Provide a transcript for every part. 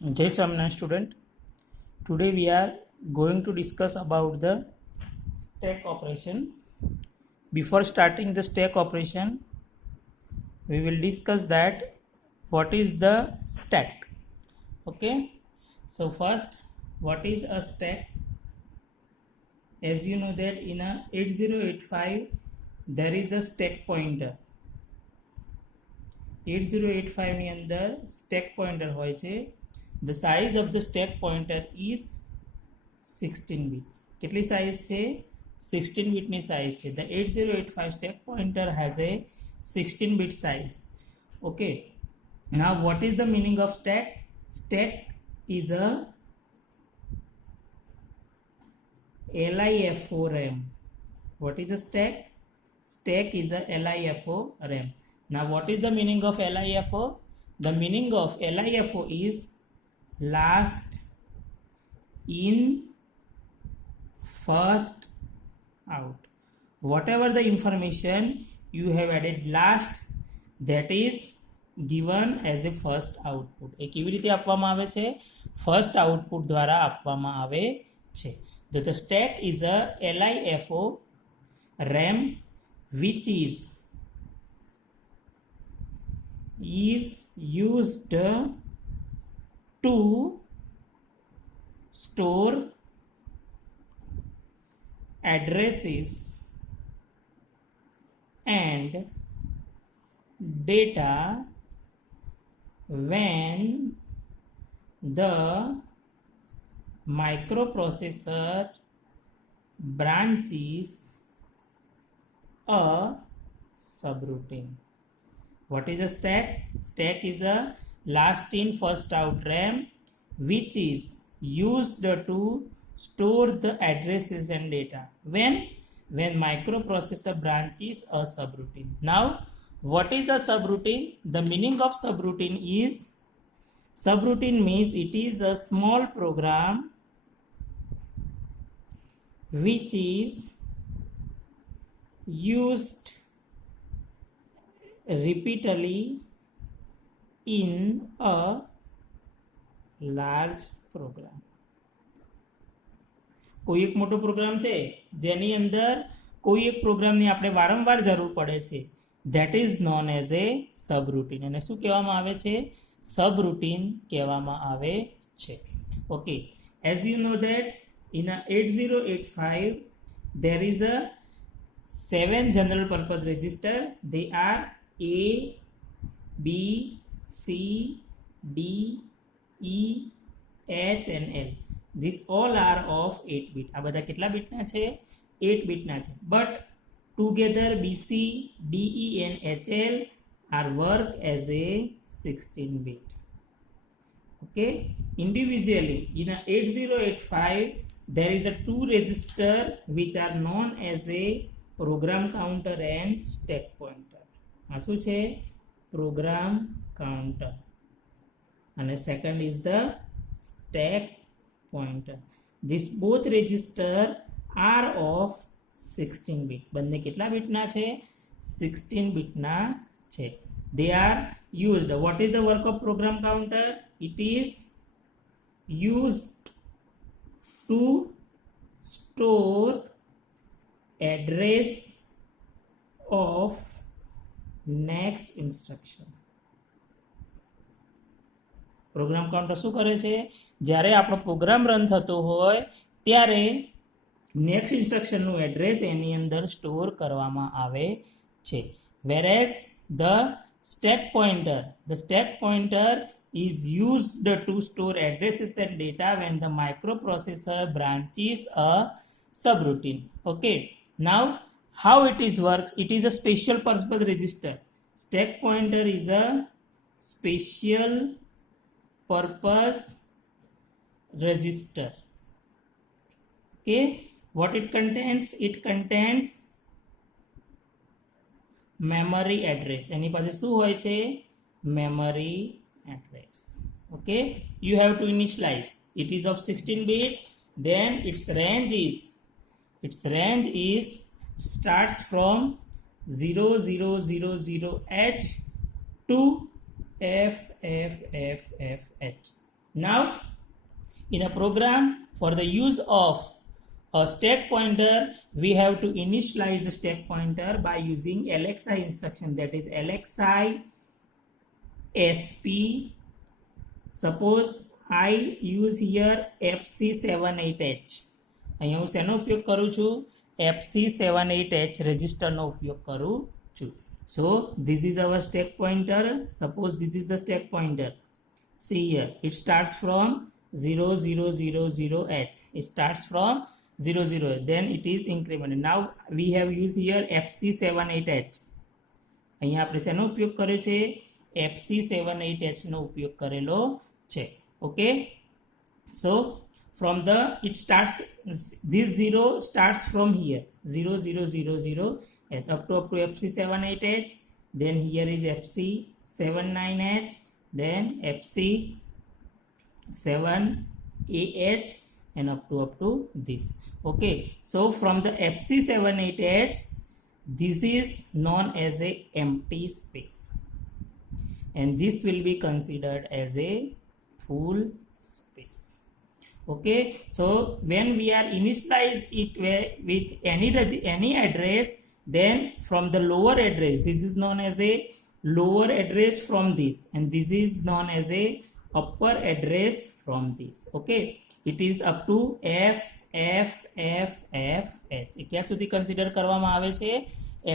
Jai Swaminarayan student. Today we are going to discuss about the stack operation. Before starting the stack operation, we will discuss that what is the stack. Okay. So first, what is a stack? As you know that in a 8085 there is a stack pointer. 8085 ની અંદર stack pointer હોય છે. The size of the stack pointer is 16 bit. કેટલી size છે? 16 bit ની size છે. The 8085 stack pointer has a 16 bit size. Okay. Now what is the meaning of stack? Stack is a LIFO RAM. What is a stack? Stack is a LIFO RAM. Now what is the meaning of LIFO? The meaning of LIFO is last in, first out. Whatever the information you have added last, that is given as a first output. એ કેવી રીતે આપવામાં આવે છે? First output દ્વારા આપવામાં આવે છે. The stack is a LIFO RAM which is used to store addresses and data when the microprocessor branches a subroutine. What is a stack? Stack is a last in first out RAM which is used to store the addresses and data when microprocessor branches a subroutine. Now what is a subroutine? The meaning of subroutine is, subroutine means it is a small program which is used repeatedly in a large program. કોઈ એક મોટો programme છે જેની અંદર કોઈ એક પ્રોગ્રામની આપણે વારંવાર જરૂર પડે છે, that is known as a subroutine. અને શું કહેવામાં આવે છે? Subroutine કહેવામાં આવે છે. Okay, as you know that in a 8085 there is a 7 general purpose register. They are A, B, C, D, E, H and L. These all are of 8 bit. આ બધા કેટલા બીટના છે? 8 બીટના છે. But together BC, DE and HL are work as a 16 bit. Okay. Individually in a 8085 there is a 2 register which are known as a program counter and stack pointer. આ શું છે? Program counter. And the second is the stack pointer. These both register are of 16 bit. બંને કેટલા બીટના છે? 16 બીટના છે. They are used. What is the work of program counter? It is used to store address of next instruction. Program counter શું કરે છે? જ્યારે આપણો પ્રોગ્રામ રન થતો હોય ત્યારે નેક્સ્ટ ઇન્સ્ટ્રક્શનનું એડ્રેસ એની અંદર સ્ટોર કરવામાં આવે છે. whereas the stack pointer is used to store addresses and data when the microprocessor branches a subroutine. Okay, now how it is works? It is a special purpose register. Stack pointer is a special purpose register. Okay, what it contains? It contains memory address. એની પાસે શું હોય છે? Memory address. Okay, you have to initialize. It is of 16 bit. Then its range is starts from 0000H to FFFFH. Now, in a program, for the use of a stack pointer, we have to initialize the stack pointer by using LXI instruction, that is LXI SP. Suppose I use here FC78H. અહીંયા હું શેનો ઉપયોગ કરું છું? FC78H રજિસ્ટરનો ઉપયોગ કરું છું. So this is our stack pointer. Suppose this is the stack pointer. See here, it starts from 0000H. It starts from 00, then it is incremented. Now we have used here FC78H. અહીંયા આપણે શેનો ઉપયોગ કર્યો છે? FC78H નો ઉપયોગ કરેલો છે. Okay, so from the it starts, this 0 starts from here 0000 up to FC78H, then here is FC79H, then FC7AH, and up to this. Okay, so from the FC78H, this is known as a empty space, and this will be considered as a full space. Okay, so when we are initialize it with any address, then from the lower address, this is known as a lower address from this, and this is known as a upper address from this. Okay, it is up to F F F F H. એ ક્યાં સુધી consider કરવામાં આવે છે?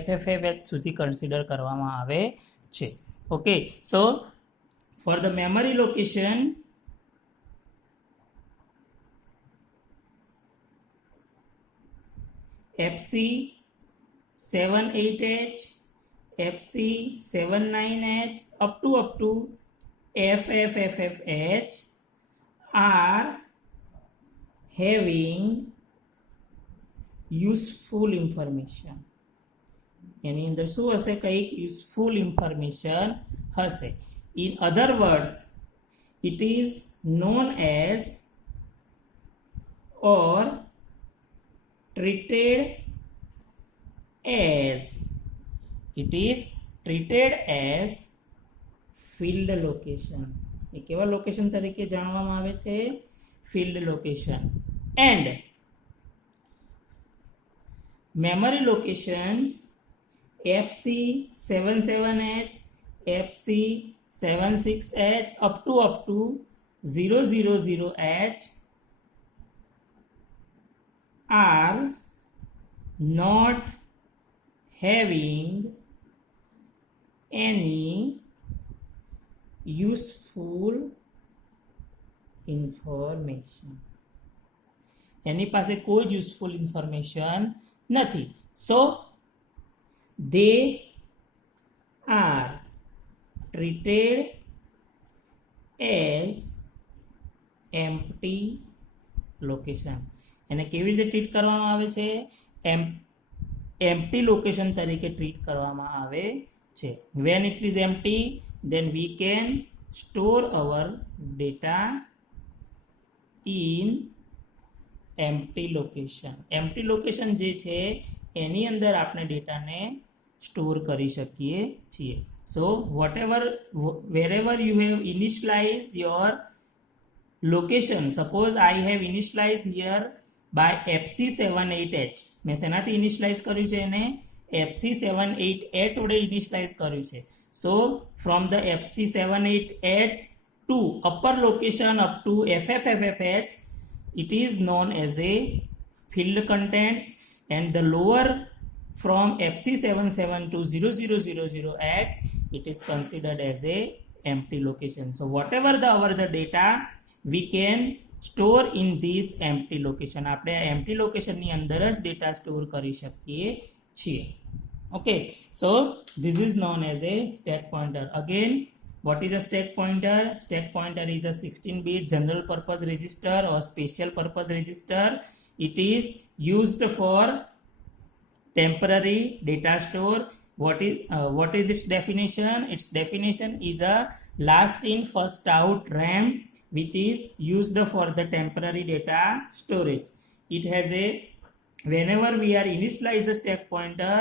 FFFH સુધી consider કરવામાં આવે છે. Okay, so for the memory location, FC78H, FC79H, up to FFFFH are having useful information. એની અંદર શું હશે? કંઈક useful information હશે. In other words, it is known as or treated as, it is treated as field location. એ કેવા location તરીકે જાણવામાં આવે છે? field location. And memory locations FC77H, FC76H, up to 000H are not having any useful information. એની પાસે કોઈ useful information નથી. So they are treated as empty location. એને કેવી રીતે ટ્રીટ કરવામાં આવે છે? empty location તરીકે ટ્રીટ કરવામાં આવે છે. When it is empty, then we can store our data in empty location. empty location જે છે એની અંદર આપણે ડેટાને સ્ટોર કરી શકીએ છીએ. So wherever you have initialized your location, suppose I have initialized here by FC78H. મેં શેનાથી ઇનિશિયલાઇઝ કર્યું છે? એને FC78H વડે ઇનિશિયલાઇઝ કર્યું છે. So from the FC78H to upper location up to FFFFH, it is known as a field contents, and the lower from FC77 to 0000H, it is considered as a empty location. So whatever the data we can store in this empty location. આપણે empty location ની અંદર જ data store કરી શકીએ છીએ. Okay, so this is known as a stack pointer. Again, what is a stack pointer? Stack pointer is a 16-bit general purpose register or special purpose register. It is used for temporary data store. What is its definition? Its definition is a last in first out RAM, which is used for the temporary data storage. It has a, whenever we are initialize the stack pointer,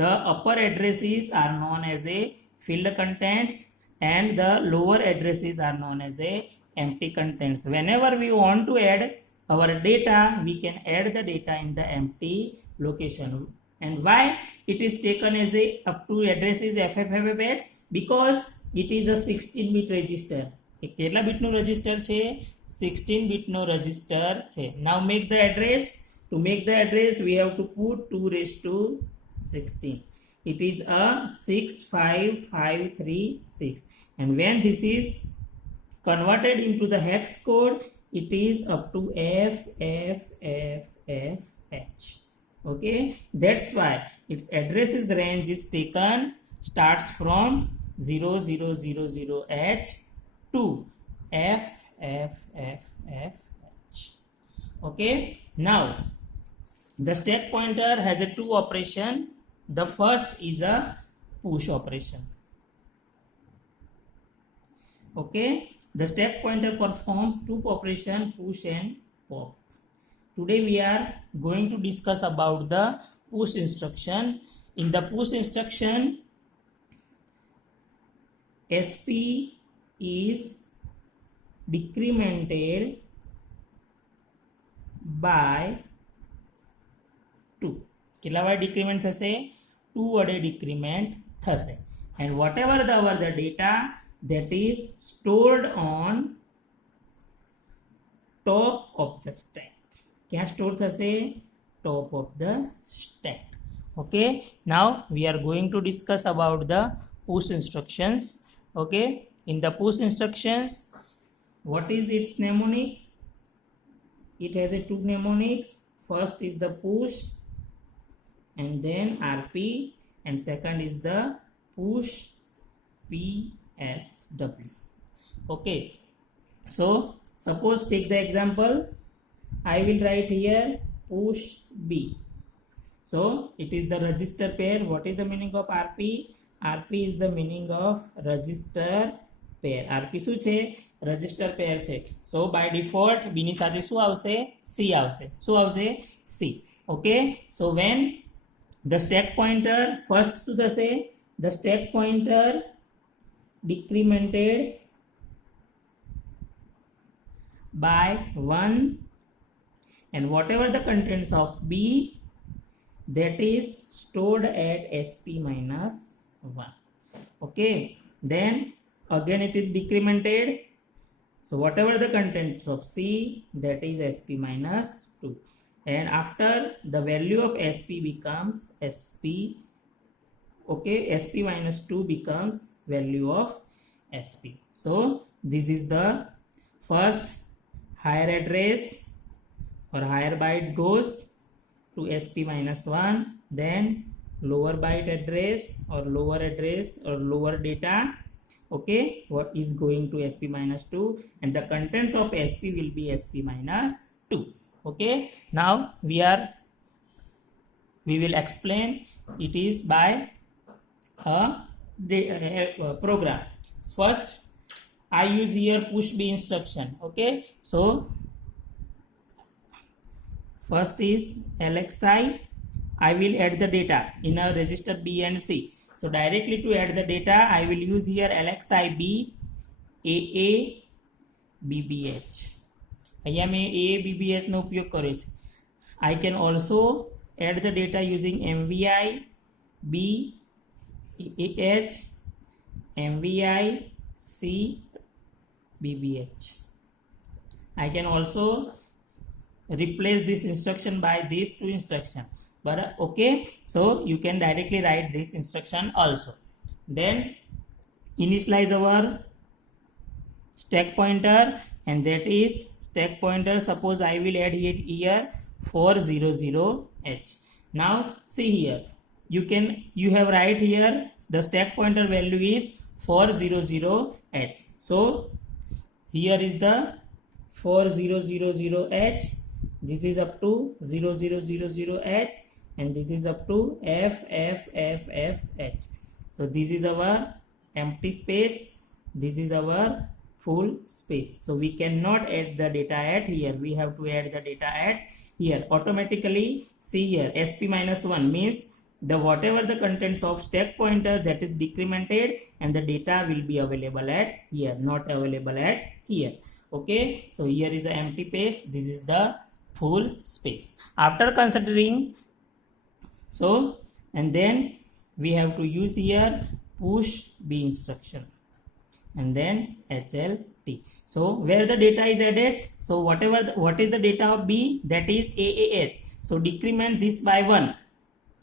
the upper addresses are known as a field contents and the lower addresses are known as a empty contents. Whenever we want to add our data, we can add the data in the empty location. And why it is taken as a up to address is FFFFH? Because it is a 16-bit register. એ કેટલા બીટનો register છે? 16 બીટનો register છે. Now make the address. To make the address, we have to put 2 raised to 16. It is a 65536. And when this is converted into the hex code, it is up to FFFFH. Okay, that's why its addresses range is taken starts from 0000H to FFFFH. Okay, now the stack pointer has a two operation. The first is a push operation. Okay, the stack pointer performs two operation, push and pop. Today we are going to discuss about the push instruction. In the push instruction, SP is decremented by 2. કેટલા વાર decrement થશે? 2 વડે decrement થશે. And whatever the data that is stored on top of the stack. क्या store થશે? Top of the stack. Okay, now we are going to discuss about the push instructions. Okay, in the push instructions, what is its mnemonic? It has a two mnemonics. First is the push and then RP, and second is the push PSW. Okay, so suppose take the example. I will write here push B. So it is the register pair. What is the meaning of RP? RP is the meaning of register pair. RP શું છે? Register pair છે. So by default B ની સાથે શું આવશે? C આવશે. શું આવશે? C. Okay, so when the stack pointer first શું થશે? The stack pointer decremented by 1, and whatever the contents of B, that is stored at SP minus 1. Okay, then again it is decremented. So whatever the contents of C, that is SP minus 2. And after the value of SP becomes SP. Okay, SP minus 2 becomes value of SP. So this is the first higher address or higher byte goes to SP minus 1, then lower byte address or lower data, okay, what is going to SP minus 2, and the contents of SP will be SP minus 2. Okay, now we will explain it is by a program. First I use here push B instruction. Okay, so first is LXI. I will add the data in a register B and C. So directly to add the data, I will use here LXI B AA BBH. અહીંયા મેં AA BBH નો ઉપયોગ કર્યો છે. I can also add the data using MVI B AH MVI C BBH. I can also replace this instruction by these two instructions. But okay, so you can directly write this instruction also. Then initialize our stack pointer, and that is stack pointer. Suppose I will add it here 400H. Now see here, you have write here the stack pointer value is 400H. So here is the 4000H. This is up to 0000H, and this is up to FFFFH. So this is our empty space, this is our full space. So we cannot add the data at here, we have to add the data at here. Automatically see here SP minus 1 means the whatever the contents of stack pointer, that is decremented, and the data will be available at here, not available at here. Okay, so here is an empty space, this is the full space. After considering, so and then we have to use here push B instruction and then HLT. So where the data is added, so what is the data of B, that is AAH. So decrement this by 1.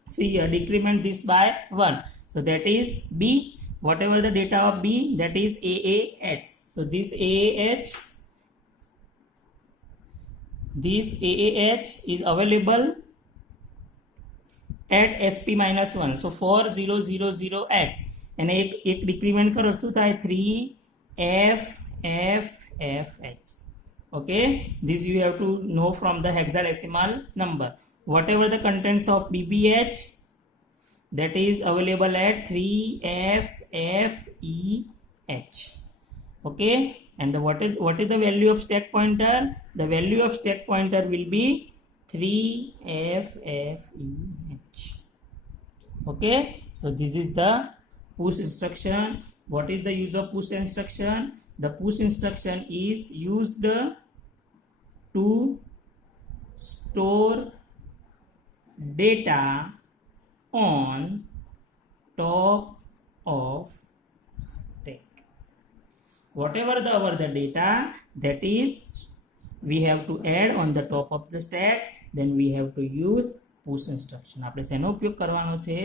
See here, decrement this by 1. So that is B. Whatever the data of B, that is AAH. So this AAH is available at SP-1. So 4000H. And एक decrement करो શું થાય 3FFFH. Okay, this you have to know from the hexadecimal number. Whatever the contents of BBH, that is available at 3FFEH. Okay, and what is the value of stack pointer? The value of stack pointer will be 3FFEH. Okay, so this is the push instruction. What is the use of push instruction? The push instruction is used to store data on top of stack. Whatever the data, that is we have to add on the top of the stack, then we have to use push instruction. આપણે શેનો ઉપયોગ કરવાનો છે?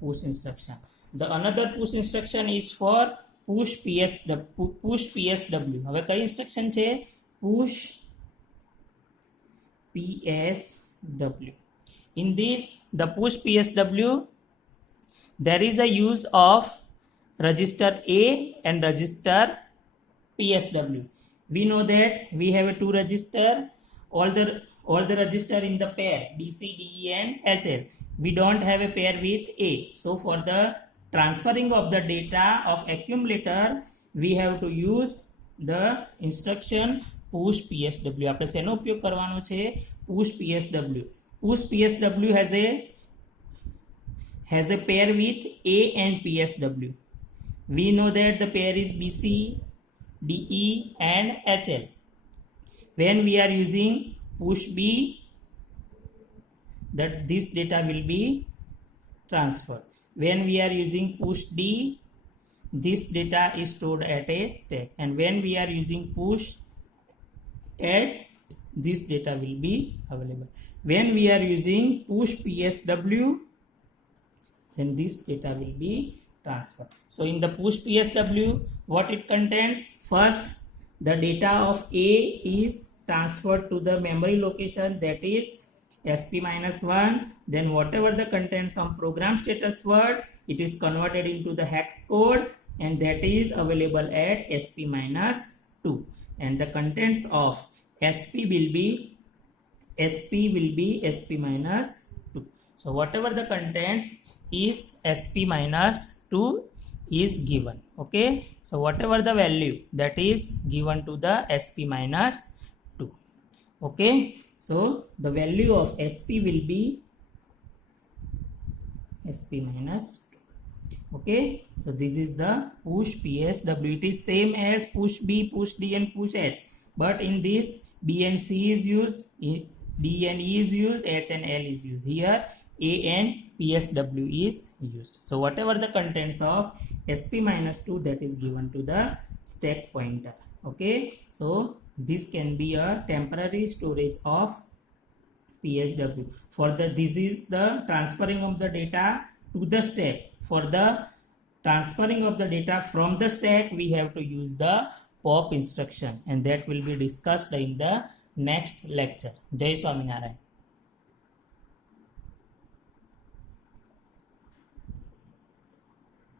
Push instruction. The another push instruction is for push PSW. હવે કઈ instruction છે? Push PSW. In this, the push PSW, there is a use of register A and register PSW. We know that we have a two register, all the register in the pair DC, DE and HL. We don't have a pair with A. So for the transferring of the data of accumulator, we have to use the instruction push PSW. આપણે શેનો ઉપયોગ કરવાનો છે? Push PSW. Push PSW has a pair with A and PSW. We know that the pair is BC, DE and HL. When we are using push B, that this data will be transferred. When we are using push D, this data is stored at a stack. And when we are using push H, this data will be available. When we are using push PSW, then this data will be transferred. So in the push PSW, what it contains? First, the data of A is transferred to the memory location, that is SP-1. Then whatever the contents of program status word, it is converted into the hex code, and that is available at SP-2. And the contents of SP will be SP-2. So whatever the contents is SP-2 is given. Okay, so whatever the value, that is given to the SP-2. Okay, so the value of SP will be SP-2. Okay, so this is the push PSW. It is same as push B, push D and push H, but in this B and C is used, D and E is used, H and L is used. Here A and PSW is used. So whatever the contents of SP-2, that is given to the stack pointer. Okay, so this can be a temporary storage of PSW. This is the transferring of the data to the stack. For the transferring of the data from the stack, we have to use the POP instruction, and that will be discussed in the next lecture. Jai Swaminarayan.